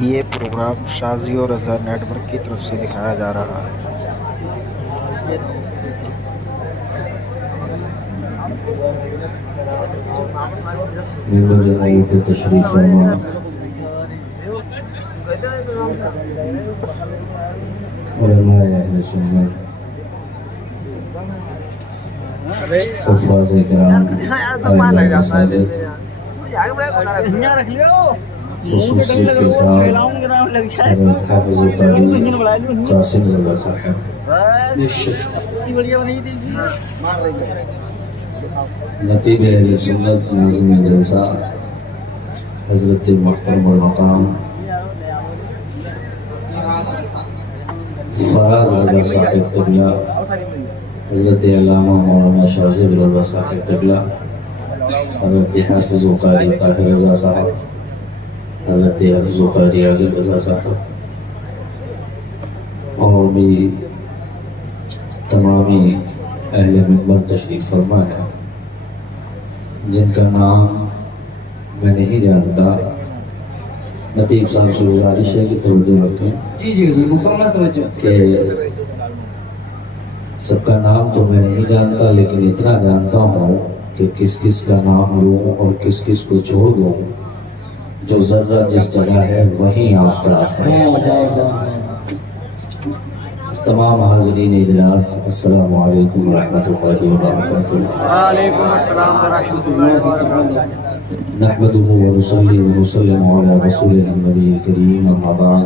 یہ پروگرام شازی و رضا net work کی طرف سے دکھایا جا رہا ہے۔ ممبر جمعیت پر تشریف فرما علماء اہل سنت، حفاظ کرام، آئمہ مساجد، خصوصیت کے ساتھ حضرت حافظ قاری قاسم رضا صاحب، نقیب اہل سنت ناظم جلسہ حضرت محترم المقام فراز رضا صاحب قبلہ، حضرت علامہ مولانا شاذب رضا صاحب قبلہ، حضرت حافظ قاری طاہر رضا صاحب، حضرت حافظ قاری عادل رضا صاحب، اور بھی تمامی اہل منبر تشریف فرما ہے جن کا نام میں نہیں جانتا۔ نقیب صاحب سے گزارش ہے کہ توجہ رکھیں کہ سب کا نام تو میں نہیں جانتا، لیکن اتنا جانتا ہوں کہ کس کس کا نام لوں اور کس کس کو چھوڑ دوں۔ جو ذرہ جس جگہ ہے وہیں آفتاب ہے۔ تمام حاضرین اجلاس السلام علیکم ورحمۃ اللہ وبرکاتہ۔ وعلیکم السلام ورحمۃ اللہ وبرکاتہ۔ نحمده ونصلي ونسلم على رسوله النبي الكريم، اما بعد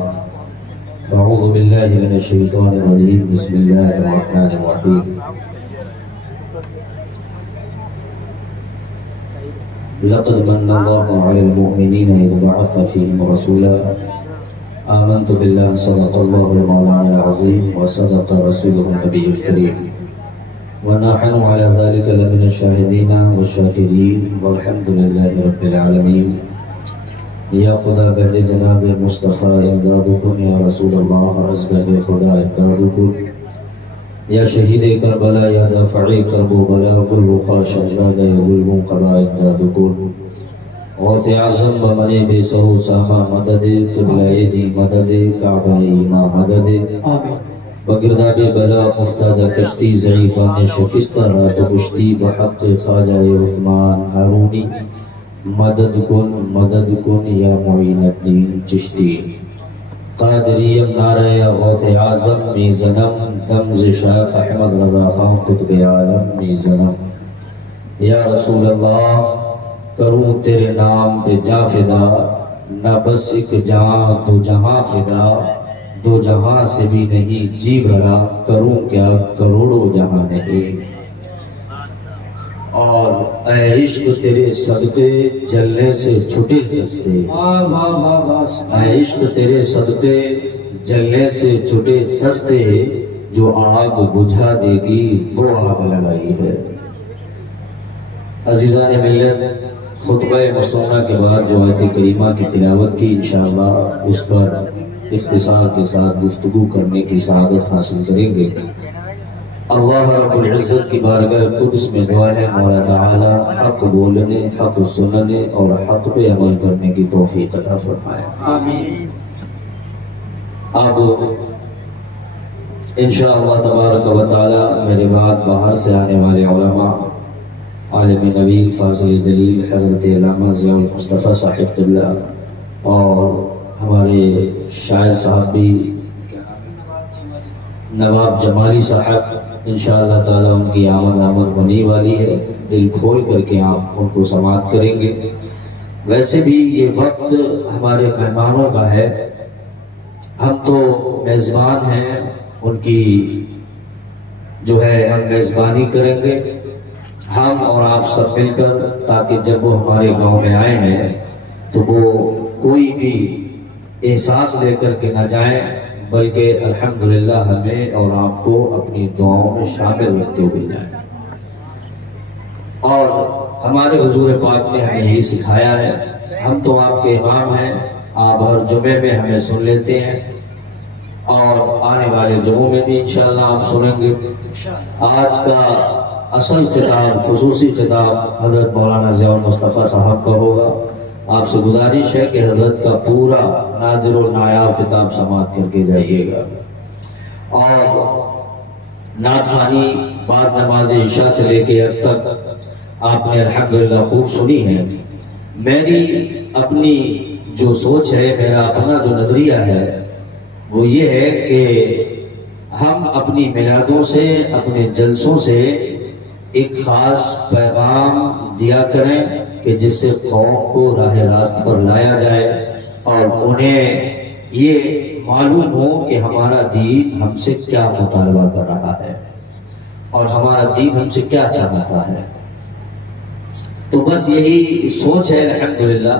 اعوذ بالله من الشيطان الرجيم، بسم الله الرحمن الرحيم۔ لقد من الله على المؤمنين إذ بعث فيهم رسولا آمنت بالله صدق الله المولانا العظيم وصدق رسوله النبي الكريم ونحن على ذلك لمن الشاهدين والشاكرين والحمد لله رب العالمين۔ یا خدا بہر جناب مصطفیٰ امداد کن، یا رسول اللہ از بہر خدا امداد کن، یا شہید کربلا، یا دافع کرب و بلا، گل رخا شہزادہ گل منقبہ امداد کن۔ غوث اعظم بمن بے سرو ساما مدد، قبلہ دی مدد، کعبہ ایماں مدد، بگرداب بلا افتادہ کشتی، ضعیفان شکستہ رات کشتی، بحق خواجہ عثمان ہارونی مدد کن یا معین الدین چشتی۔ قادریم نعرہ غوث اعظم می زنم، دمز شیخ احمد رضا خان قطب عالم می زنم۔ یا رسول اللہ کروں تیرے نام پہ جاں فدا، نہ بس ایک جہاں دو جہاں فدا، دو جہاں سے بھی نہیں جی بھرا، کروں کیا کروڑوں جہاں نہیں۔ اور اے عشق تیرے صدقے جلنے سے چھٹے سستے، اے عشق تیرے صدقے جلنے سے چھٹے سستے، جو آگ بجھا دے گی وہ آگ لگائی ہے۔ عزیزان ملت، خطبہ مسونہ کے بعد جو آیت کریمہ کی تلاوت کی، انشاءاللہ اس پر اختصار کے ساتھ گفتگو کرنے کی سعادت حاصل کریں گے۔ اللہ رب العزت کی بارگاہ قدس میں دعا ہے مولا تعالی حق بولنے، حق سننے اور حق پہ عمل کرنے کی توفیق عطا فرمائے، آمین۔ اب انشاءاللہ تبارک و تعالی میرے بعد باہر سے آنے والے علماء، عالم نبی فاضل جلیل حضرت علامہ ضیاء المصطفیٰ صاحب قبلہ اور ہمارے شاعر صاحب بھی نواب جمالی صاحب، انشاءاللہ تعالی ان کی آمد ہونے والی ہے۔ دل کھول کر کے آپ ان کو سماعت کریں گے۔ ویسے بھی یہ وقت ہمارے مہمانوں کا ہے، ہم تو میزبان ہیں، ان کی جو ہے ہم میزبانی کریں گے، ہم اور آپ سب مل کر، تاکہ جب وہ ہمارے گاؤں میں آئے ہیں تو وہ کوئی بھی احساس لے کر کے نہ جائیں، بلکہ الحمدللہ ہمیں اور آپ کو اپنی دعاؤں میں شامل رکھتے ہوئے جائیں۔ اور ہمارے حضور پاک نے ہمیں یہی سکھایا ہے، ہم تو آپ کے امام ہیں، آپ ہر جمعے میں ہمیں سن لیتے ہیں اور آنے والے جمعوں میں بھی انشاءاللہ آپ سنیں گے۔ آج کا اصل خطاب، خصوصی خطاب حضرت مولانا ضیاء المصطفیٰ صاحب کا ہوگا۔ آپ سے گزارش ہے کہ حضرت کا پورا نادر و نایاب خطاب سماعت کر کے جائیے گا، اور نعت خوانی بعد نماز عشاء سے لے کے اب تک آپ نے الحمدللہ خوب سنی ہے۔ میری اپنی جو سوچ ہے، میرا اپنا جو نظریہ ہے وہ یہ ہے کہ ہم اپنی میلادوں سے، اپنے جلسوں سے ایک خاص پیغام دیا کریں کہ جس سے قوم کو راہ راست پر لایا جائے اور انہیں یہ معلوم ہو کہ ہمارا دین ہم سے کیا مطالبہ کر رہا ہے اور ہمارا دین ہم سے کیا چاہتا ہے۔ تو بس یہی سوچ ہے الحمدللہ،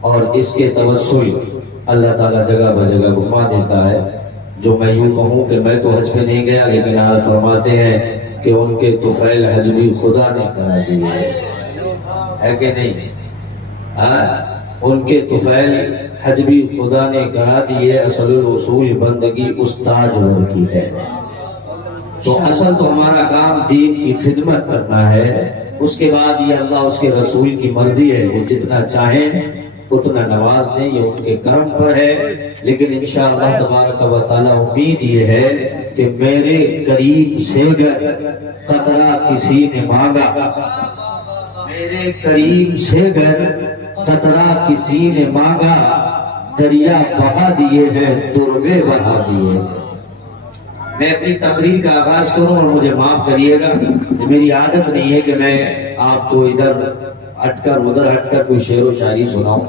اور اس کے توسل اللہ تعالیٰ جگہ بجگہ گھما دیتا ہے۔ جو میں یوں کہوں کہ میں تو حج پہ نہیں گیا، لیکن آپ فرماتے ہیں کہ ان کے طفیل حج بھی خدا نے کرا دیے ہے کہ نہیں؟ ہاں، ان کے طفیل حج بھی خدا نے کرا دیے، اصل الوصول بندگی استاج ور کی ہے۔ تو اصل تو ہمارا کام دین کی خدمت کرنا ہے، اس کے بعد یہ اللہ اس کے رسول کی مرضی ہے، وہ جتنا چاہیں اتنا نواز دیں، یہ ان کے کرم پر ہے۔ لیکن انشاءاللہ تبارک و تعالی امید یہ ہے کہ میرے قریب سے گر قطرہ کسی نے مانگا، میرے قریب سے گر قطرہ کسی نے مانگا، دریا بہا دیے ہیں دربے بہا دیے ہیں۔ میں اپنی تقریر کا آغاز کروں اور مجھے معاف کریے گا، میری عادت نہیں ہے کہ میں آپ کو ادھر ہٹ کر ادھر ہٹ کر کوئی شعر و شاعری سناؤں۔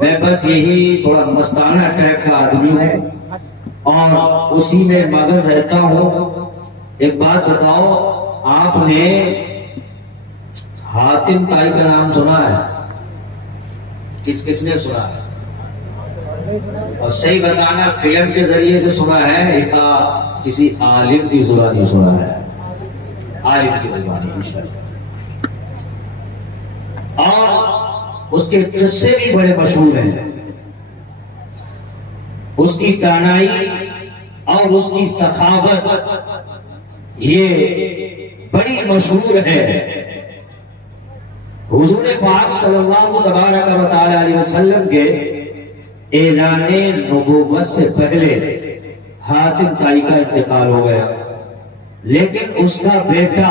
میں بس یہی تھوڑا مستانہ ٹائپ کا آدمی ہوں اور اسی میں مگن رہتا ہوں۔ ایک بات بتاؤ، آپ نے حاتم طائی کا نام سنا ہے؟ کس کس نے سنا ہے؟ اور صحیح بتانا، فلم کے ذریعے سے سنا ہے یا کسی عالم کی زبانی سنا ہے؟ عالم کی زبانی انشاءاللہ۔ اور اس کے قصے بھی بڑے مشہور ہیں، اس کی دانائی اور اس کی سخاوت یہ بڑی مشہور ہے۔ حضور پاک صلی اللہ تبارک و تعالی علیہ وسلم کے اعلان نبوت سے پہلے حاتم طائی کا انتقال ہو گیا، لیکن اس کا بیٹا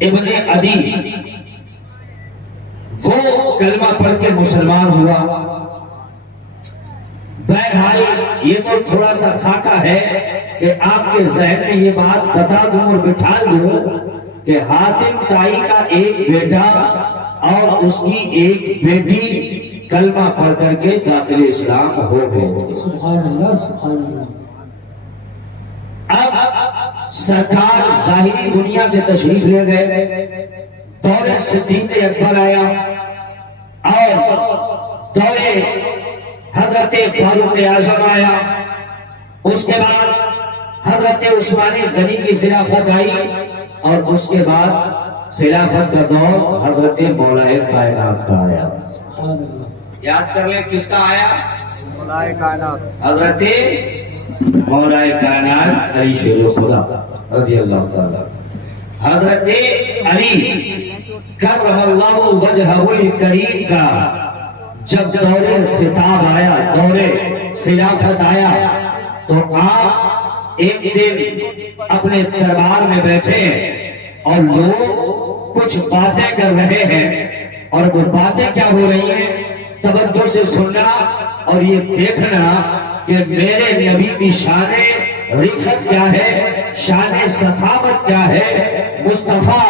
ابن عدی وہ کلمہ پڑھ کے مسلمان ہوا۔ بہرحال یہ تو تھوڑا سا خاکہ ہے کہ آپ کے ذہن میں یہ بات بتا دوں اور بٹھا دوں کہ حاتم طائی کا ایک بیٹا اور اس کی ایک بیٹی کلمہ پڑھ کر کے داخل اسلام ہو گئے تھے۔ سبحان اللہ، سبحان اللہ۔ اب سرکار ظاہری دنیا سے تشریف لے گئے، دور صدیق اکبر آیا اور دور حضرت فاروق اعظم آیا، اس کے بعد حضرت عثمان غنی کی خلافت آئی اور اس کے بعد خلافت کا دور حضرت مولا کائنات کا آیا۔ سبحان اللہ۔ یاد کر لیں کس کا آیا؟ مولا کائنات حضرت مولا کائنات علی شیر خدا رضی اللہ تعالی۔ حضرت علی کرم اللہ وجہہ الکریم کا جب دور خطاب آیا، دور خلافت آیا، تو آپ ایک دن اپنے دربار میں بیٹھے اور لوگ کچھ باتیں کر رہے ہیں، اور وہ باتیں کیا ہو رہی ہیں توجہ سے سننا اور یہ دیکھنا کہ میرے نبی کی شان رفعت کیا ہے، شان سخاوت کیا ہے، مصطفیٰ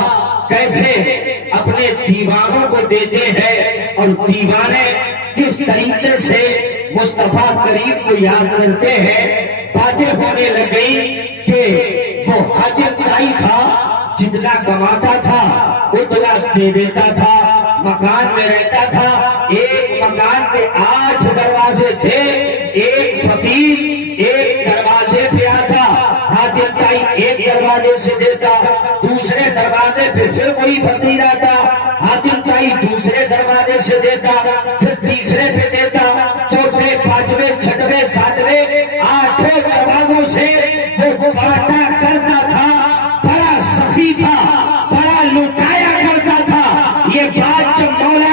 کیسے اپنے دیوانوں کو دیتے ہیں اور دیوانے کس طریقے سے مصطفیٰ کریم کو یاد کرتے ہیں۔ باتیں ہونے لگ گئی کہ وہ حاتم طائی تھا، جتنا کماتا تھا اتنا دے دیتا تھا، مکان میں رہتا تھا، ایک مکان کے 8 دروازے تھے، ایک فقیر ایک دروازے پہ آتا، حاتم طائی ایک دروازے سے دیتا، دوسرے دروازے پھر وہی فقیر آتا، حاتم طائی دوسرے دروازے سے دیتا، پھر تیسرے پہ دیتا، چوتھے، پانچویں، چھٹویں، ساتویں، 8 دروازوں سے وہ بانٹا کرتا تھا، بڑا سخی تھا، بڑا لٹایا کرتا تھا۔ یہ بات جب مولا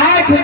8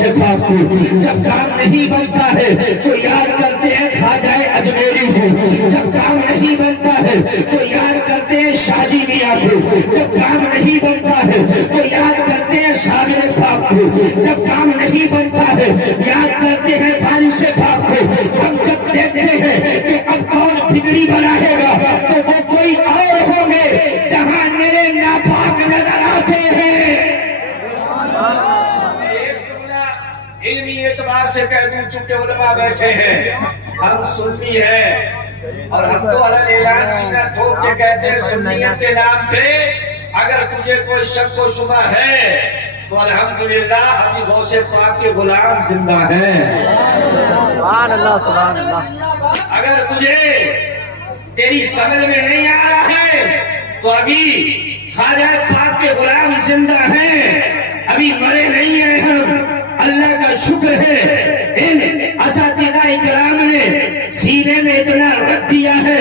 غوث پاک کو، جب کام نہیں بنتا ہے تو یاد کرتے ہیں خواجہ اجمیری کو، جب کام نہیں بنتا ہے تو یاد کرتے ہیں شاہ جی میاں کو، جب کام نہیں بنتا ہے تو یاد کرتے ہیں صابر پاک کو، جب کام نہیں بنتا ہے یاد کرتے ہیں فارس پاک کو۔ ہم جب دیکھتے ہیں کہ اب کون بگڑی بنائے گا تو وہ کوئی اور ہوں گے جہاں میرے ناپاک نظر آتے ہیں۔ ایک جملہ علمی اعتبار سے کہہ دوں، چونکہ علماء بیٹھے ہیں، ہم سنی ہیں اور ہم تو علی اعلان سینہ ٹھوک کے کہتے ہیں سنیت کے نام پہ اگر تجھے کوئی شک و شبہ ہے تو الحمدللہ ابھی غوث پاک کے غلام زندہ ہیں۔ سبحان اللہ سبحان اللہ۔ اگر تجھے تیری سمجھ میں نہیں آ رہا ہے تو ابھی خواجہ پاک کے غلام زندہ ہیں، ابھی مرے نہیں ہیں ہم۔ اللہ کا شکر ہے ان اساتذہ اکرام نے سینے میں اتنا رکھ دیا ہے،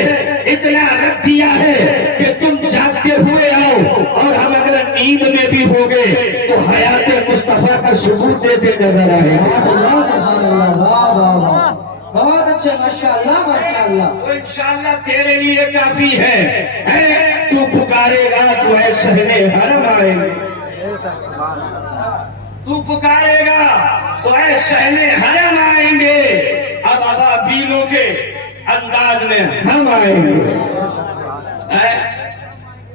اتنا رکھ دیا ہے کہ تم جاگتے ہوئے آؤ اور ہم اگر نیند میں بھی ہو گئے تو حیات مصطفیٰ کا ثبوت دیتے نظر آئے۔ اللہ سبحان اللہ، واہ واہ واہ، بہت اچھا، ماشاءاللہ ماشاءاللہ۔ تو انشاءاللہ تیرے لیے کافی ہے، تو پکارے گا تو اے سہلے حرم آئے گے، تو پکارے گا تو اے سہلے حرم آئیں گے، اب ابابیلوں کے انداز میں ہم آئیں گے،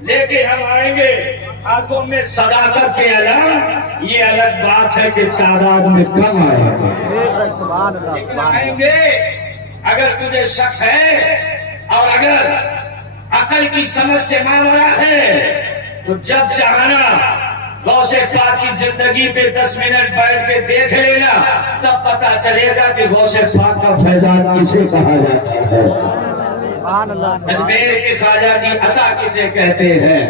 لیکن ہم آئیں گے آنکھوں میں صداقت کے علم، یہ الگ بات ہے کہ تعداد میں کم آئیں گے، لیکن آئیں گے۔ اگر تجھے شک ہے اور اگر عقل کی سمجھ سے ماورا ہے تو جب چاہنا غوث پاک کی زندگی پہ 10 منٹ بیٹھ کے دیکھ لینا، تب پتا چلے گا کہ غوث پاک کا فیضان کسے کہا جاتا ہے، اجمیر کے خواجہ کی عطا کسے کہتے ہیں۔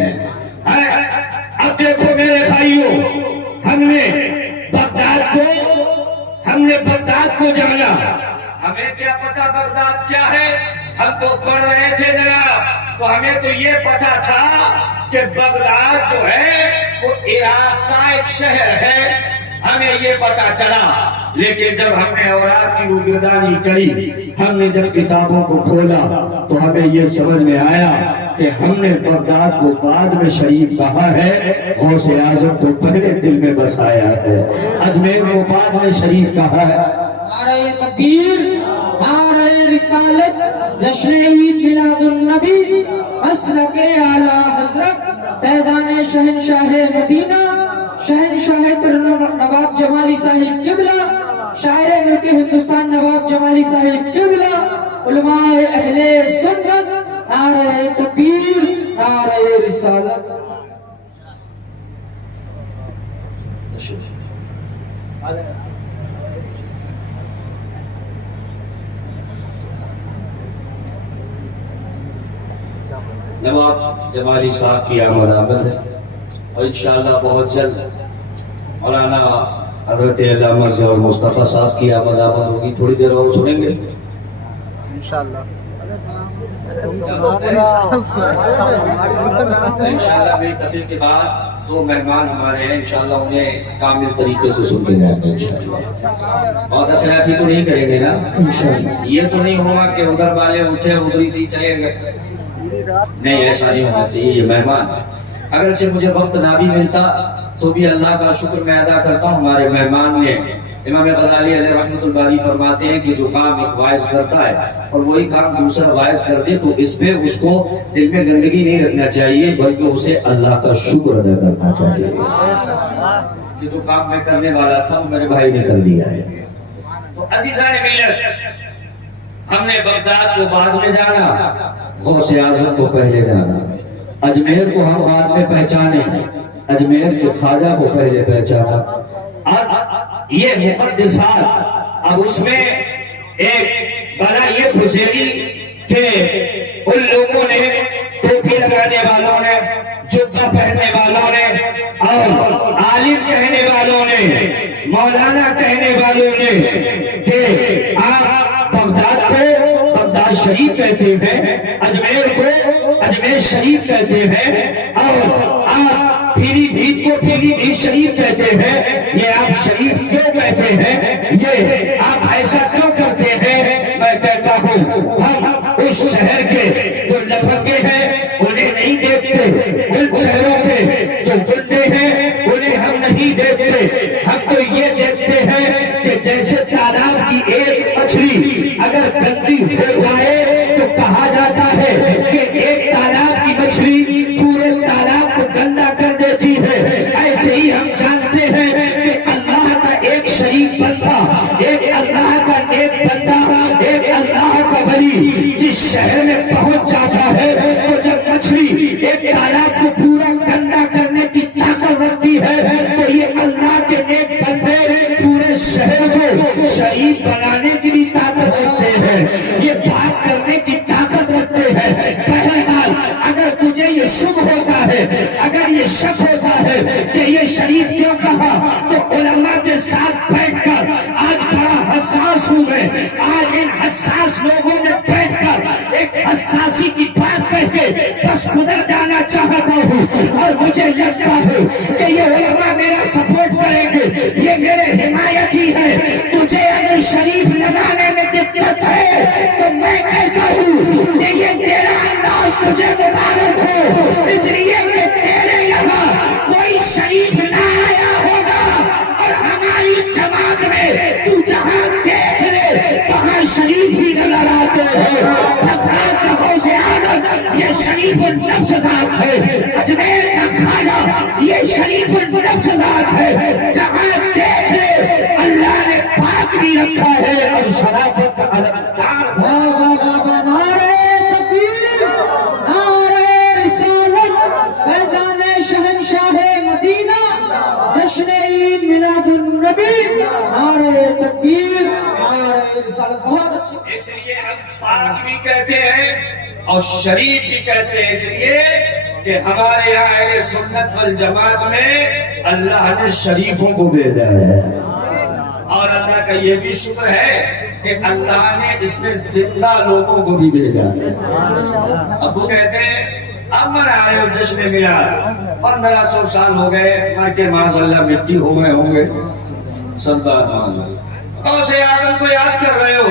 اب دیکھو میرے بھائیوں، ہم نے بغداد کو جانا، ہمیں کیا پتا بغداد کیا ہے، ہم تو پڑھ رہے تھے جناب، تو ہمیں تو یہ پتا تھا کہ بغداد جو ہے وہ عراق کا ایک شہر ہے، ہمیں یہ پتا چلا۔ لیکن جب ہم نے اوراق کی روگردانی کری، ہم نے جب کتابوں کو کھولا تو ہمیں یہ سمجھ میں آیا کہ ہم نے بغداد کو بعد میں شریف کہا ہے، غوث اعظم کو پہلے دل میں بسایا ہے، اجمیر کو بعد میں شریف کہا ہے۔ نعرہ تکبیر، نعرہ رسالت، جشن عید میلاد النبی، مسلک اعلیٰ حضرت فیضان شہنشاہ مدینہ، شہنشاہ ترنم نواب جمالی صاحب قبلہ، شاعر ملک ہندوستان نواب جمالی صاحب قبلہ، علماء اہل سنت، نعرہ تکبیر، نعرہ رسالت۔ نواب جمالی صاحب کی آمد ہے اور انشاءاللہ بہت جلد مولانا حضرت علامہ ظہور مصطفیٰ صاحب کی آمد ہوگی، تھوڑی دیر اور سنیں گے انشاءاللہ میری تقریر کے بعد 2 مہمان ہمارے ہیں، انشاءاللہ انہیں کامل طریقے سے سنتے جائیں گے انشاءاللہ، اور اخلافی تو نہیں کریں گے نا انشاءاللہ، یہ تو نہیں ہوگا کہ ادھر والے اٹھے ادھری سے ہی چلے گئے، نہیں ایسا نہیں ہونا چاہیے۔ یہ مہمان اگرچہ مجھے وقت نہ بھی ملتا تو بھی اللہ کا شکر میں ادا کرتا ہوں، ہمارے مہمان نے امام غزالی علیہ رحمۃ اللہ فرماتے ہیں کہ جو کام ایک واعظ کرتا ہے اور وہی کام دوسرا واعظ کر دے تو اس پہ اس کو دل میں گندگی نہیں رکھنا چاہیے، بلکہ اسے اللہ کا شکر ادا کرنا چاہیے کہ جو کام میں کرنے والا تھا وہ میرے بھائی نے کر دیا ہے۔ تو عزیزان ملت، ہم نے بغداد کو بعد میں جانا، غوث اعظم کو پہلے جانا، اجمیر کو ہم بعد میں پہچانے، اجمیر کے خواجہ کو پہلے پہچانا۔ اب یہ مقدسات، اب اس میں ایک بنا یہ بھسیلی کہ ان لوگوں نے ٹوپی لگانے والوں نے، جوتا پہننے والوں نے، اور عالم کہنے والوں نے، مولانا کہنے والوں نے کہ آپ بغداد کو بغداد شریف کہتے ہیں، اجمیر کو اجمیر شریف کہتے ہیں، اور آپ پیلی بھیت کو پیلی بھیت شریف کہتے ہیں، یہ آپ شریف کیوں کہتے شہر میں پہنچ جاتا ہے تو جب مچھلی ایک تالاب کو پورا گندا کرنے کی طاقت رکھتی ہے تو یہ اللہ کے نیک بندے پورے شہر کو شہید بنانے کی بھی طاقت رکھتے ہیں، یہ بات کرنے کی طاقت رکھتے ہیں۔ بہرحال اگر تجھے یہ شک ہوتا ہے، اگر یہ شک ہوتا ہے کہ یہ شریف کیوں کہا، تو علماء کے ساتھ بیٹھ کر آج بڑا حساس ہوں میں، آج ان حساس لوگوں نے بیٹھ کر ایک حساسی کی بات کہہ کے بس گزر جانا چاہتا ہوں، اور مجھے لگتا ہے کہ یہ علماء میرا سپورٹ کریں گے، یہ میرے حمایتی ہے۔ تجھے اگر شریف لگانے میں دقت ہے تو میں کہتا ہوں کہ یہ تیرا انداز تجھے مبارک ہو، اس لیے کہ تیرے یہاں کوئی شریف نہ آیا ہوگا، اور ہماری جماعت میں تو جہاں دیکھ لے وہاں شریف ہی نظر آتے ہیں۔ بغداد کا غوث اعظم یہ شریف النفس ذات ہے، اجمیر کا خواجہ یہ شریف النفس ذات ہے، جہاں دیکھ لے اللہ نے پاک بھی رکھا ہے اور شرافت کا علمدار ہے۔ نعرہ تکبیر، نعرہ رسالت، فیضان شہنشاہ مدینہ، جشن عید میلاد النبی، نعرہ تکبیر، نعرہ رسالت۔ بہت اچھے، اس لیے ہم پاک بھی کہتے ہیں اور شریف بھی کہتے ہیں، اس لیے کہ ہمارے یہاں اہل سنت والجماعت میں اللہ نے شریفوں کو بھیجا ہے، اور اللہ کا یہ بھی شکر ہے کہ اللہ نے اس میں زندہ لوگوں کو بھی بھیجا ہے۔ ابو کہتے ہیں اب منا رہے ہو جشن میلاد، 1500 سال ہو گئے مر کے معاذ اللہ مٹی ہو گئے ہوں گے، سردار معاذ اللہ غوث اعظم کو یاد کر رہے ہو،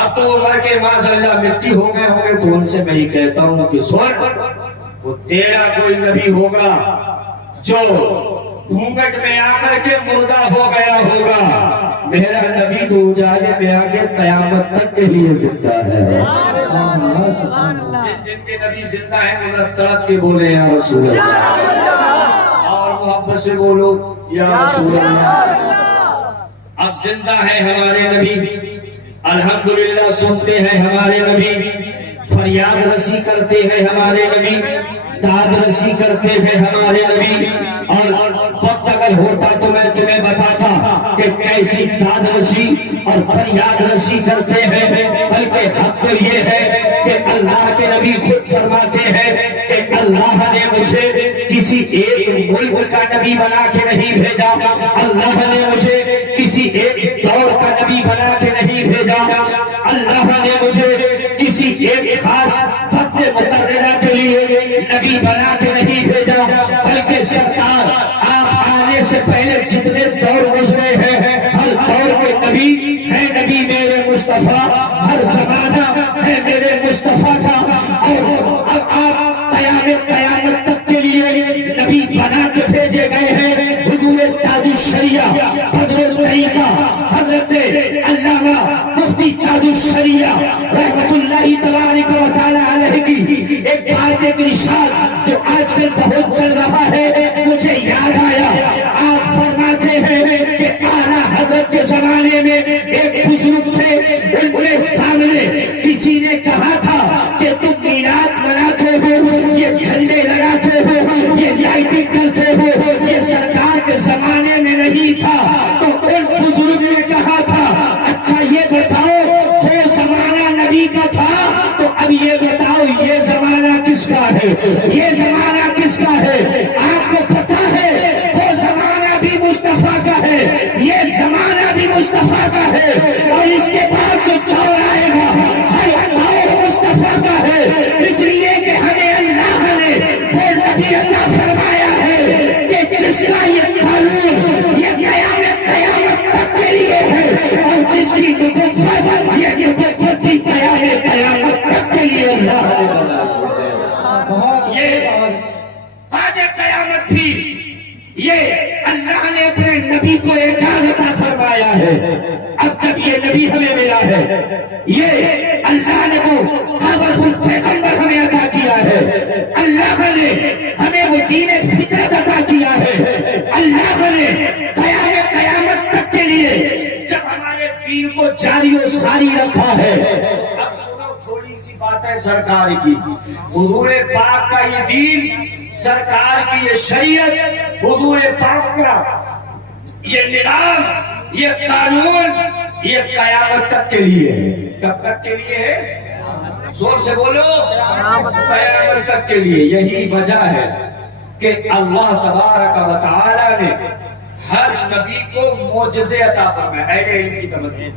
اب تو وہ مر کے معاذ اللہ مٹی ہو گئے ہوں گے، تو ان سے میں ہی کہتا ہوں کہ سن، وہ تیرا کوئی نبی ہوگا جو گھونگٹ میں آ کر کے مردہ ہو گیا ہوگا، میرا نبی تو اجالے میں آ کے قیامت تک کے لیے زندہ ہے۔ جن کے نبی زندہ ہیں وہ ذرا تڑپ کے بولے یا رسول اللہ، اور محبت سے بولو یا رسول اللہ۔ اب زندہ ہے ہمارے نبی، الحمدللہ سنتے ہیں ہمارے نبی، فریاد رسی کرتے ہیں ہمارے نبی، داد رسی کرتے ہیں ہمارے نبی، اور وقت اگر ہوتا تو میں تمہیں بتاتا کہ کیسی داد رسی اور فریاد رسی کرتے ہیں، بلکہ حق تو یہ ہے کہ اللہ کے نبی خود فرماتے ہیں کہ اللہ نے مجھے کسی ایک ملک کا نبی بنا کے نہیں بھیجا، اللہ نے مجھے کسی ایک دور کا نبی بنا کے نہیں بھیجا، اللہ نے مجھے کسی ایک خاص وقت مقررہ کے لیے نبی بنا کے نہیں بھیجا، بلکہ سرکار آپ آنے سے پہلے جتنے دور گزرے ہیں ہر دور کے نبی ہے نبی میرے مصطفیٰ، ہر زمانہ ہے میرے مصطفیٰ کا، اور اب آپ قیامت تک کے لیے نبی بنا کے بھیجے گئے ہیں۔ حضور تاج الشریعہ بدر الطریقہ حضرت علامہ مفتی تاج الشریعہ رحمت اللہ تبارک و تعالی علیہ کی ایک بات، ایک ارشاد جو آج کل بہت چل رہا ہے، مجھے یاد آیا۔ آپ فرماتے ہیں کہ اعلیٰ حضرت کے زمانے میں ایک بزرگ تھے، ان کے سامنے کسی نے کہا تھا کہ تم میلاد مناتے ہو، یہ جھنڈے لگاتے ہو، یہ لائٹنگ کرتے ہو، یہ سرکار کے زمانے میں نہیں تھا، تو ان بزرگ نے کہا تھا اچھا یہ بتاؤ وہ زمانہ نبی کا تھا، تو اب یہ بتاؤ یہ زمانہ کس کا ہے، یہ زمانہ کس کا ہے؟ آپ کو پتا ہے وہ زمانہ بھی مصطفیٰ کا ہے، یہ زمانہ بھی مصطفیٰ کا ہے، اور اس کے بعد جو دور آئے گا ہر دور مصطفیٰ کا ہے، اس لیے کہ ہمیں اللہ نے وہ نبی عطا فرمایا ہے کہ جس کا یہ قانون یہ قیامت تک کے لیے ہے، اور جس کی نبوت یہ نبوت بھی قیامت تک کے لیے اللہ نے بنایا۔ یہ بعد قیامت بھی یہ اللہ نے اپنے نبی کو اجازت عطا فرمایا ہے۔ اب جب یہ نبی ہمیں ملا ہے، یہ اللہ نے وہ پاورفل پیغمبر ہمیں عطا کیا ہے، اللہ نے ہمیں وہ دین فطرت عطا کیا ہے، اللہ نے قیامت تک کے لیے جب ہمارے دین کو جاری و ساری رکھا ہے۔ تو اب سنو تھوڑی سی بات ہے سرکار کی، حضور پاک کا یہ دین، سرکار کی یہ شریعت، حضور پاک کا یہ نظام، یہ قانون، یہ قیامت تک کے لیے ہے۔ کب تک کے لیے ہے؟ زور سے بولو، قیامت تک کے لیے۔ یہی وجہ ہے کہ اللہ تبارک و تعالی نے ہر نبی کو معجزے عطا فرمائے۔ اہل علم کی توجہ،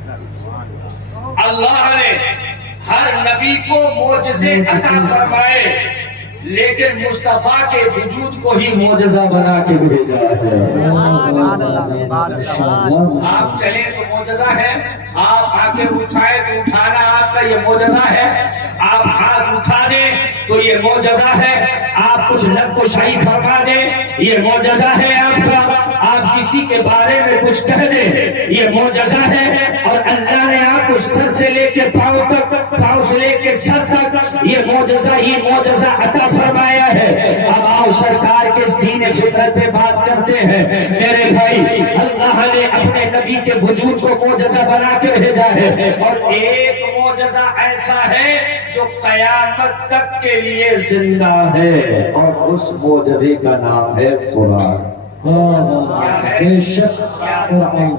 اللہ نے ہر نبی کو معجزے عطا فرمائے، لیکن مصطفیٰ کے وجود کو ہی معجزہ بنا کے بھیجا ہے۔ آپ چلیں تو معجزہ ہے، آپ آنکھیں اٹھائیں تو اٹھانا آپ کا یہ معجزہ ہے، آپ ہاتھ اٹھا دیں تو یہ معجزہ ہے، آپ کچھ نقشائی فرما دیں یہ معجزہ ہے آپ کا، آپ کسی کے بارے میں کچھ کہہ دیں یہ معجزہ ہے۔ اور اللہ نے آپ کو سر سے لے کے پاؤں تک، پاؤں سے لے کے سر تک یہ معجزہ ہی معجزہ عطا فرمایا ہے۔ اب آؤ سرکار کے اس دین فطرت پہ بات کرتے ہیں میرے بھائی۔ اللہ نے اپنے نبی کے وجود کو معجزہ بنا کے بھیجا ہے، اور ایک معجزہ ایسا ہے جو قیامت تک کے لیے زندہ ہے، اور اس معجزے کا نام ہے قرآن۔ بے شک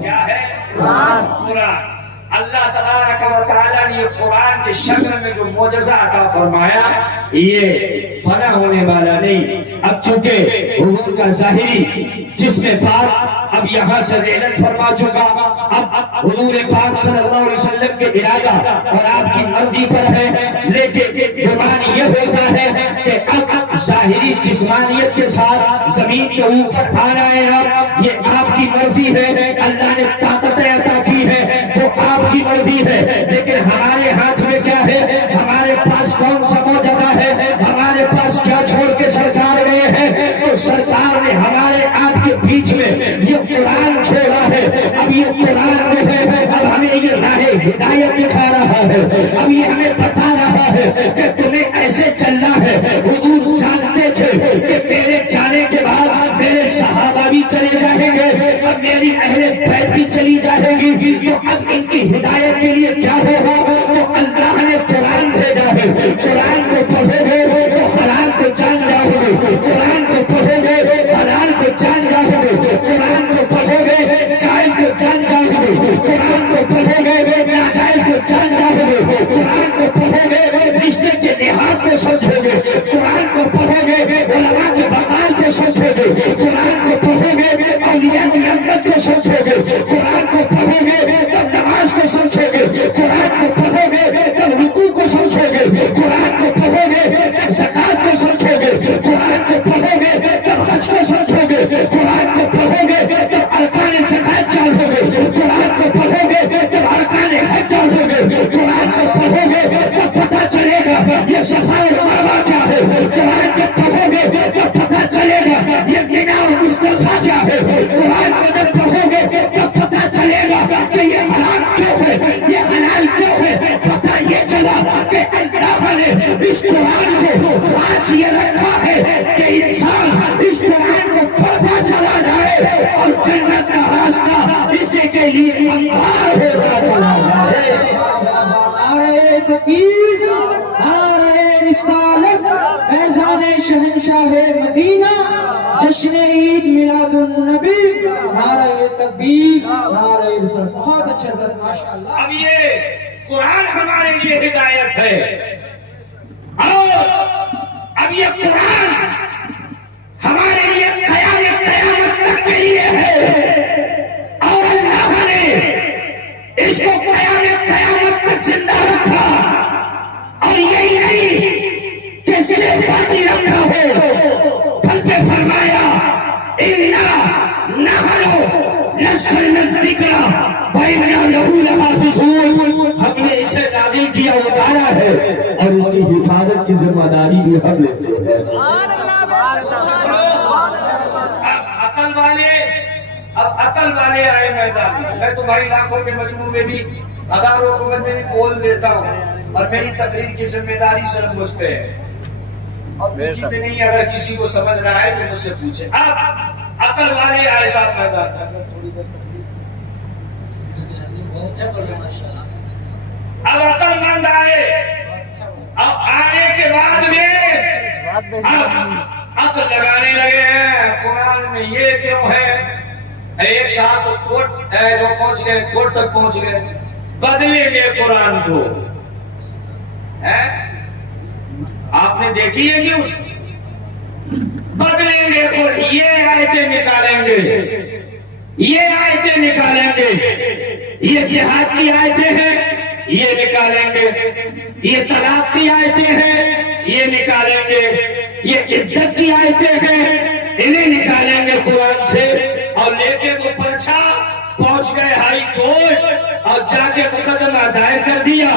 کیا ہے؟ قرآن۔ اللہ تبارک و تعالیٰ نے یہ قرآن کے شکل میں جو معجزہ عطا فرمایا، یہ فنا ہونے والا نہیں۔ اب چونکہ حضور کا ظاہری جسم پاک اب یہاں سے رحلت فرما چکا، اب حضور پاک صلی اللہ علیہ وسلم کے ارادہ اور آپ کی مرضی پر ہے، لیکن گمان یہ ہوتا ہے کہ اب ظاہری جسمانیت کے ساتھ زمین کے اوپر آنا ہے، اب یہ آپ کی مرضی ہے، اللہ نے طاقت عطا کی ہے، وہ آپ کی مرضی ہے، لیکن ہمارے ہاتھ میں کیا ہے؟ ہمارے پاس کون سا معجزہ ہے؟ ہمارے پاس کیا چھوڑ کے سرکار گئے ہیں؟ تو سرکار نے ہمارے آپ کے بیچ میں یہ قرآن چھوڑا ہے۔ اب یہ قرآن میں ہے، اب ہمیں یہ راہ ہدایت دکھا رہا ہے، اب یہ ہمیں بتا رہا ہے کہ تمہیں ایسے چلنا ہے۔ حضور جانتے تھے کہ میرے جانے کے بعد میرے صحابہ بھی چلے جائیں گے اور میری اہل بیت بھی چلی جائیں گی، تو اب ان کی ہدایت کے لیے کیا ہوگا؟ تو اللہ نے قرآن بھیجا ہے۔ قرآن کو پڑھو گے تو حلال کو جان جاؤ گے، قرآن کو پڑھو گے حلال کو جان جاؤ گے، قرآن کو پڑھو گے جائز کو جان جاؤ گے، قرآن کو پڑھو گے ناجائز کو جان جاؤ گے، قرآن کو پڑھو گے رشتے کے لحاظ کو سمجھو گے، قرآن کو پڑھو گے علماء کے وقار کو سمجھو گے، قرآن کو پڑھو گے اولیاء کی عظمت کو سمجھو گے، قرآن کو پڑھو گے تب نماز کو سمجھو گے، قرآن کو پڑھو گے تب رکوع کو سمجھو گے، قرآن کو پڑھو گے تب زکات کو سمجھو گے، قرآن کو پڑھو گے تب حج کو سمجھو گے، قرآن کو پڑھو گے تب ارکان زکات جانو گے، قرآن کو پڑھو گے تب ارکان حج جانو گے، قرآن کو پڑھو گے تب پتہ چلے گا یہ صفا اور مروہ کیا ہے، قرآن جب پڑھو گے تب پتہ چلے گا یہ مینا اور مصطفیٰ کیا ہے، قرآن کو جب پڑھو گے تب پتہ چلے گا کہ یہ حرام کیوں ہے، یہ حلال کیوں ہے۔ پتہ یہ چلا کہ اللہ نے اس قرآن کو خاص یہ رکھا ہے کہ انسان اس قرآن کو پڑھتا چلا جائے اور جنت کا راستہ اسی کے لیے ہموار ہوتا چلا جائے۔ نعرہ تکبیر، نعرہ رسالت، فیضان شہنشاہ مدینہ، جشن عید میلاد النبی، نعرہ تکبیر، نعرہ رسالت۔ بہت اچھا حضرت، ماشاءاللہ۔ اب یہ قرآن ہمارے لیے ہدایت ہے، اور اب یہ قرآن ہمارے لیے قیامت تک کے لیے ہے، اور اللہ نے اس کو قیامت تک زندہ رکھا، اور یہی نہیں کہ صرف باقی رکھا ہو، بلکہ فرمایا اِنَّا نَحْنُ نَزَّلْنَا الذِّكْرَ وَإِنَّا لَهُ لَحَافِظُونَ۔ ہم نے اسے نازل کیا، اتارا ہے، اور اس کی حفاظت کی ذمہ داری بھی ہم لیتے ہیں۔ اب عقل والے آئے میدان میں۔ میں تمہاری لاکھوں کے مجموع میں بھی، ہزاروں کو میں بھی بول دیتا ہوں، اور میری تقریر کی ذمہ داری صرف مجھ پہ ہے، اور کسی پہ نہیں۔ اگر کسی کو سمجھ رہا ہے تو مجھ سے پوچھے۔ اب عقل والے آئے صاحب میدان میں، اب عقل مند آئے، عقل لگانے لگے ہیں قرآن میں یہ کیوں ہے. ایک ساتھ تو کوٹ جو پہنچ گئے کوٹ تک پہنچ گئے. بدلیں گے قرآن کو. آپ نے دیکھی ہے نیوز؟ بدلیں گے یہ آیتیں نکالیں گے, یہ آیتیں نکالیں گے, یہ جہاد کی آیتیں ہیں یہ نکالیں گے, یہ طلاق کی آیتیں ہیں یہ نکالیں گے, یہ عدت کی آیتیں ہیں انہیں نکالیں گے قرآن سے. اور لے کے وہ پرچہ پہنچ گئے ہائی کورٹ اور جا کے مقدمہ دائر کر دیا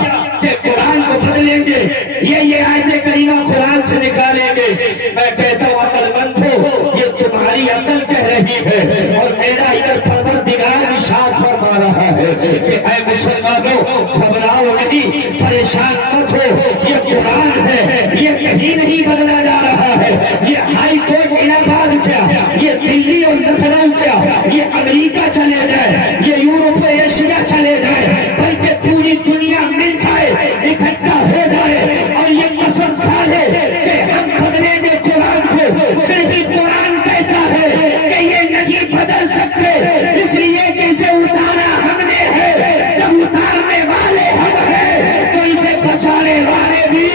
کہ قرآن کو بدلیں گے, یہ آیت کریمہ قرآن سے نکالیں گے. میں کہتا ہوں عقل مند ہو, یہ تمہاری عقل کہہ رہی ہے اور میرا ادھر پروردگار ارشاد فرما رہا ہے کہ اے مسلمانوں گھبراؤ نہیں, پریشان مت ہو. یہ قرآن ہے, یہ کہیں نہیں بدلا جا رہا ہے. یہ ہائی کورٹ الہ آباد کیا, یہ دلی اور لکھنؤ کیا, یہ امریکہ چلے جائے, یہ یورپ ایشیا چلے جائے, بلکہ پوری دنیا مل جائے, اکٹھا ہو جائے اور یہ قسم کھا لے کہ ہم بدلیں گے قرآن کو. پھر بھی قرآن کہتا ہے کہ یہ نہیں بدل سکتے, اس لیے کہ اسے اتارا ہم نے ہے. جب اتارنے والے ہم ہیں تو اسے بچانے والے بھی.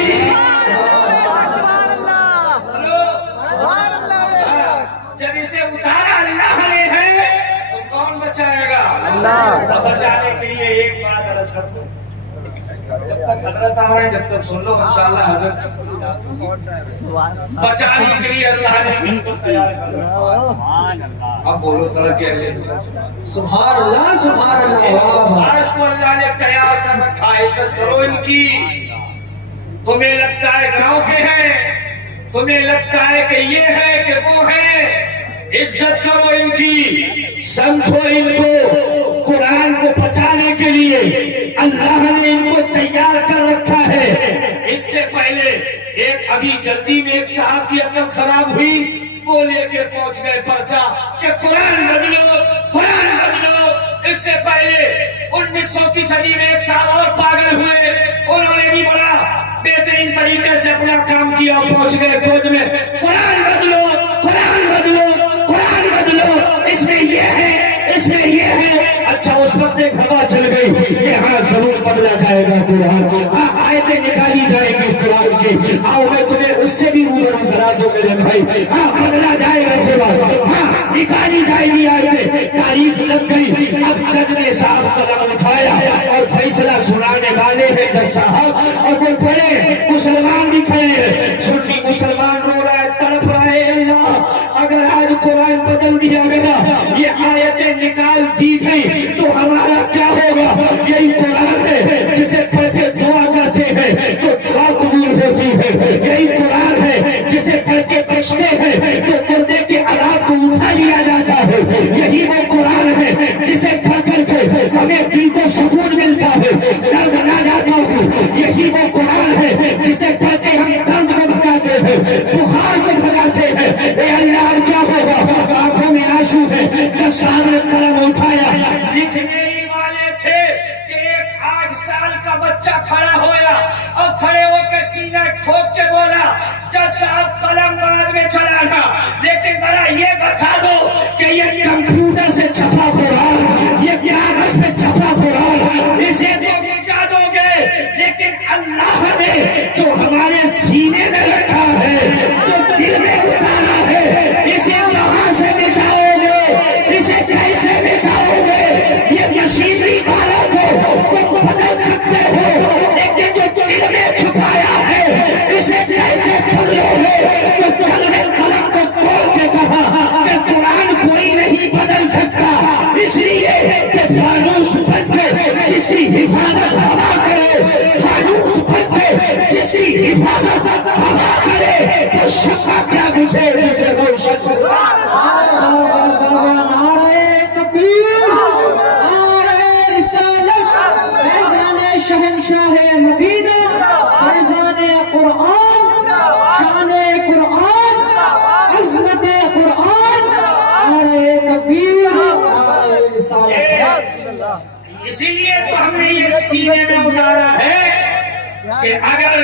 جب اسے اتارا اللہ نے ہے تو کون بچائے گا؟ اللہ. بچانے کے لیے ایک بات عرض کر دو, جب تک حضرت آ رہے ہیں جب تک سن لو انشاءاللہ حضرت بچانے کے لیے اللہ نے ان کو تیار کر رکھا. اب بولو ترقی لے. سبحان اللہ سبحان اللہ. آج کو اللہ نے تیار کر رکھا ہے. عزت کرو ان کی. تمہیں لگتا ہے گاؤں کے ہیں, تمہیں لگتا ہے کہ یہ ہے کہ وہ ہے, عزت کرو ان کی, سمجھو ان کو. قرآن کو بچانے کے لیے اللہ نے ان کو تیار کر رکھا ہے. اس سے پہلے ایک ابھی جلدی میں ایک صاحب کی عقل خراب ہوئی, وہ لے کے پہنچ گئے پرچہ کہ قرآن بدلو قرآن بدلو. اس سے پہلے 1900 کی صدی میں ایک صاحب اور پاگل ہوئے, انہوں نے بھی بڑا بہترین طریقے سے اپنا کام کیا, پہنچ گئے کوٹ میں قرآن بدلو قرآن بدلو قرآن بدلو, اس میں یہ ہے اس میں یہ ہے. اچھا اس وقت ایک ہوا چل گئی کہ ہاں ضرور بدلا جائے گا قرآن, ہاں آیتیں نکالی جائیں گی قرآن کی. آؤ میں تمہیں اس سے بھی روبرو کرا دوں میرے بھائی, ہاں بدلا جائے گا قرآن, ہاں نکالی جائے گی آیتیں. تاریخ لگ گئی. اب جج نے صاحب قلم اٹھایا اور فیصلہ سنانے والے ہیں جج صاحب, اور وہ کھڑے مسلمان بھی کھڑے ہیں. سنی مسلمان رو رہا ہے, تڑپ رہا ہے, اللہ اگر آج قرآن بدل دیا گیا, یہ آیتیں نکال دی گئی تو ہمارا کیا ہوگا؟ یہی قرآن ہے جسے پڑھ کے دعا کرتے ہیں تو دعا قبول ہوتی ہے. یہی قرآن ہے جسے پڑھ کے بچتے ہیں تو مردے کے عذاب کو اٹھا لیا جاتا ہے. یہی وہ قرآن ہے جسے پڑھ کر کے ہمیں دل کو سکون ملتا ہے, درد نہ جاتا ہوں. یہی وہ قرآن ہے جسے پڑھ کے ہم درد کو بھگاتے ہیں, بخار کو بھگاتے ہیں. اے اللہ کیا ہوگا؟ آنکھوں میں آنسو ہے. جب صاحب نے قلم اٹھایا, لکھنے ہی والے تھے کہ ایک 8 سال کا بچہ کھڑا ہویا اور کھڑے ہو کے سینہ ٹھوک کے بولا, جج صاحب قلم بعد میں چلانا, لیکن ذرا یہ بتا دو کہ یہ کمپیوٹر سے چھپا قرآن, یہ کاغذ پہ چھپا قرآن, اسے تو مٹا دو گے, لیکن اللہ نے جو ہمارے سینے میں رکھا ہے, جو دل میں اتارا ہے, اسے کہاں سے مٹاؤ گے, اسے کیسے مٹاؤ گے؟ یہ مشینری والا کو بدل سکتے ہو, لیکن جو دل میں چھپایا ہے اسے کیسے بدلو گے؟ تو جج نے قلم کو توڑ کے کہا کہ قرآن کوئی نہیں بدل سکتا, اس لیے کہ فانوس بن کے جس کی حفاظت ہوا کرے, فانوس بن کے جس کی حفاظت ہوا کرے, تو شفا کیا مجھے جسے روشن شہنشاہ مدینہ, فیضان قرآن, شان قرآن, عظمت قرآن, نعرہ تکبیر, نعرہ رسالت. اسی لیے تو ہم نے یہ سینے میں اتارا ہے کہ اگر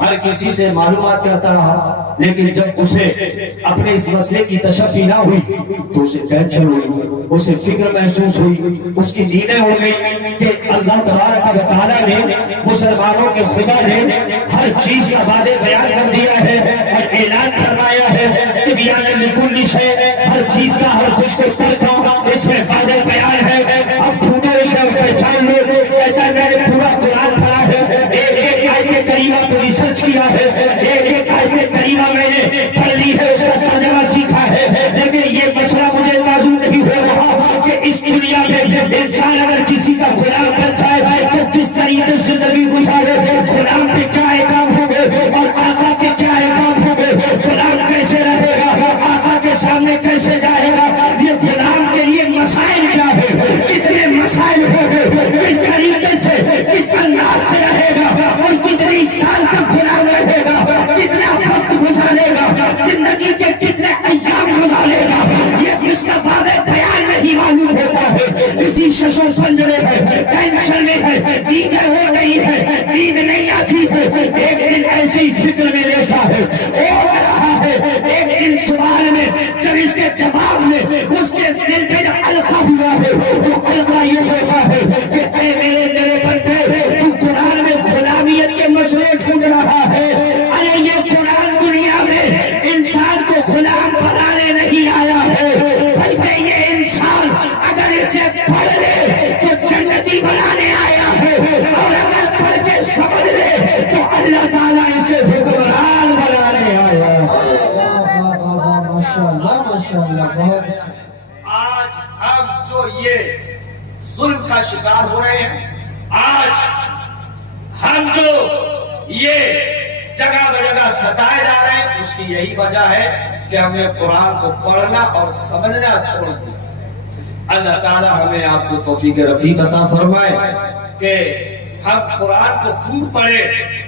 ہر کسی سے معلومات کرتا رہا، لیکن جب اسے اپنے اس مسئلے کی تشفی نہ ہوئی تو اسے ٹینشن ہوئی، اسے فکر محسوس ہوئی، اس کی نیندیں اڑ گئی کہ اللہ تبارک و تعالیٰ نے مسلمانوں کے خدا نے ہر چیز کا وعدے بیان کر دیا ہے اور اعلان فرمایا ہے کہ بیان لکل شے، ہر چیز کا ہر خوش کو ترکا اس میں وعدے بیان ہے۔ اب ڈھونڈو اسے پہچان لو، کہتا ہے میں نے پورا قرآن پڑھا ہے، ایک ایک آیت کریمہ کو ریسرچ کیا ہے، ایک ایک آیت کریمہ میں نے پڑھ لی ہے، اس کا ترجمہ سیکھا ہے، لیکن یہ مسئلہ مجھے معلوم نہیں ہو رہا کہ اس دنیا میں انسان اگر کسی کا غلام بن جائے تو کس طریقے سے زندگی گزارے، غلام پہ کیا احکام ہوں گے اور آقا کے کیا احکام ہوں گے، غلام کیسے رہے گا، آقا کے سامنے کیسے جائے گا، یہ غلام کے لیے مسائل کیا ہے، کتنے مسائل ہوں گے، کس طریقے سے کس انداز سے رہے گا اور کتنی سال تک غلام رہے گا، کتنا وقت گزارے گا، زندگی کے کتنے ایام گزارے گا، یہ مصطفیٰ میں بیان نہیں معلوم ہوتا ہے، اسی شش و پنج میں ہے، ٹینشن میں ہے، نیند ہو رہی ہے، نیند نہیں آتی ہے، ایک دن ایسے ہی فکر میں لیتا ہے، ہو رہا ہے، ایک دن سوال میں جب اس کے جواب میں اس کے دل پہ جب القا ہوا ہے تو القا یہ ہوتا ہے کہ اے میرے بندے، تو قرآن میں غلامیت کے مسئلے ڈھونڈ رہا ہے، ارے یہ قرآن دنیا میں انسان کو غلام بنانے نہیں آیا ہے، بلکہ یہ انسان اگر اسے پڑھ لے تو جنتی بنانے آیا ہے، اور اگر پڑھ کے سمجھ لے تو اللہ تعالیٰ اسے حکمران بنانے آیا ہے۔ ماشاءاللہ ماشاءاللہ، بہت اچھا۔ آج ہم جو یہ ظلم کا شکار ہو رہے ہیں، آج ہم جو یہ جگہ بجگہ ستائے جا رہے ہیں، اس کی یہی وجہ ہے کہ ہم نے قرآن کو پڑھنا اور سمجھنا چھوڑ دیا۔ اللہ تعالی ہمیں آپ کو توفیق رفیق عطا فرمائے کہ ہم قرآن کو خوب پڑھیں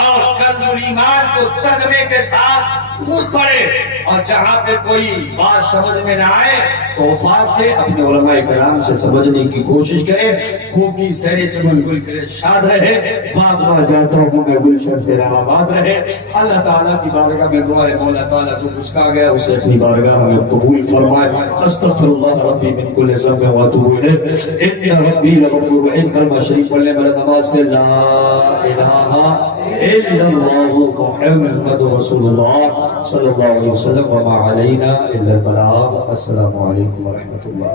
اور کنز الایمان کو ترجمے کے ساتھ خوب پڑھے، اور جہاں پہ کوئی بات سمجھ میں نہ آئے تو وفات سے اپنے علماء کرام سے سمجھنے کی کوشش کرے، خوب کی سیر چمن گل کرے، شاد رہے، بعد میں جاتا ہوں میں گلشن تیرا آباد رہے۔ اللہ تعالیٰ کی بارگاہ میں دعا ہے مولا تعالیٰ جو کچھ کہا گیا اسے اپنی بارگاہ ہمیں قبول فرمائے۔ استغفر اللہ ربی من کل ذنب واتوب الیہ ان ربی لغفور رحیم۔ کلمہ شریف پڑھنے والا نماز سے لا الہ الا اللہ محمد رسول اللہ صلی اللہ علیہ وسلم وما علینا الا البلاغ۔ السلام علیکم ورحمۃ اللہ۔